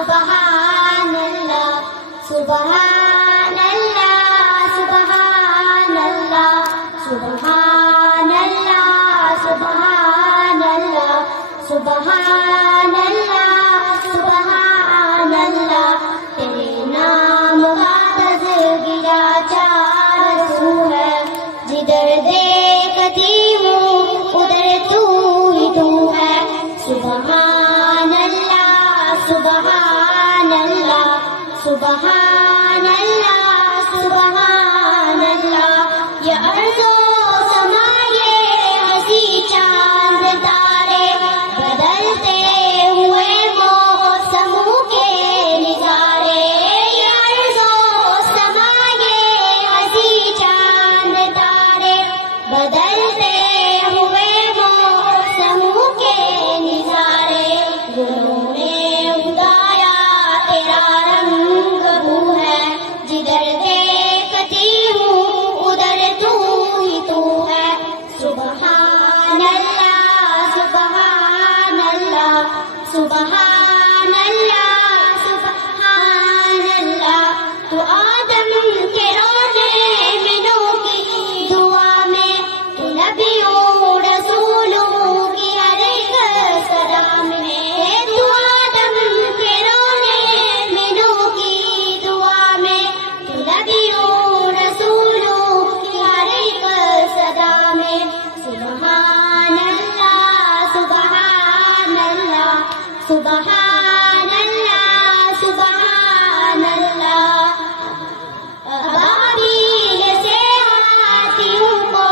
سبحان اللہ سبحان اللہ سبحان اللہ سبحان اللہ سبحان اللہ سبحان اللہ سبحان اللہ تیرے نام کا تذکرہ چار سو ہے جدھر دیکھتی ہوں ادھر تو ہی تو ہے سبحان اللہ سبحان اللہ سبحان اللہ سبحان اللہ یہ ارض و سما یہ ہنسی چاند تارے بدلتے ہوئے موسموں کے نظارے یہ ارض و سما یہ ہنسی چاند تارے بدلتے ہوئے موسموں کے نظارے گلوں نے اگایا تیرا رنگ وہ ہے جدھر دیکھتی ہوں ادھر تو ہی تو ہے سبحان اللہ سبحان اللہ سبحان اللہ سبحان اللہ تو آدم کے رونے منوں کی دعا میں تو نبیوں رسولوں کی ہر ایک صدا میں تو آدم کے رونے منوں کی دعا میں تو نبیوں رسولوں کی ہر ایک صدا میں سبحان اللہ سبحان اللہ سبحان اللہ سبحان اللہ ابابیل سے ہاتھیوں کو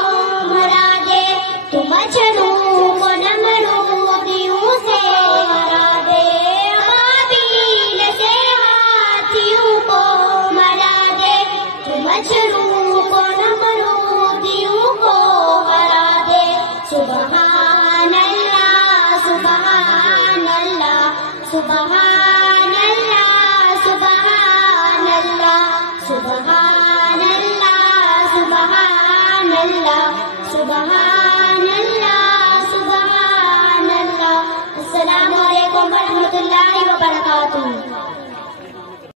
مرا دے تو مچھروں کو نمرودیوں سے مرا دے ابابیل سے ہاتھیوں کو مرا دے تو مچھروں کو نمرودیوں کو مرا دے سبحان اللہ سبحان اللہ سبحان اللہ سبحان اللہ سبحان اللہ سبحان اللہ سبحان اللہ سبحان اللہ السلام علیکم ورحمۃ اللہ وبرکاتہ.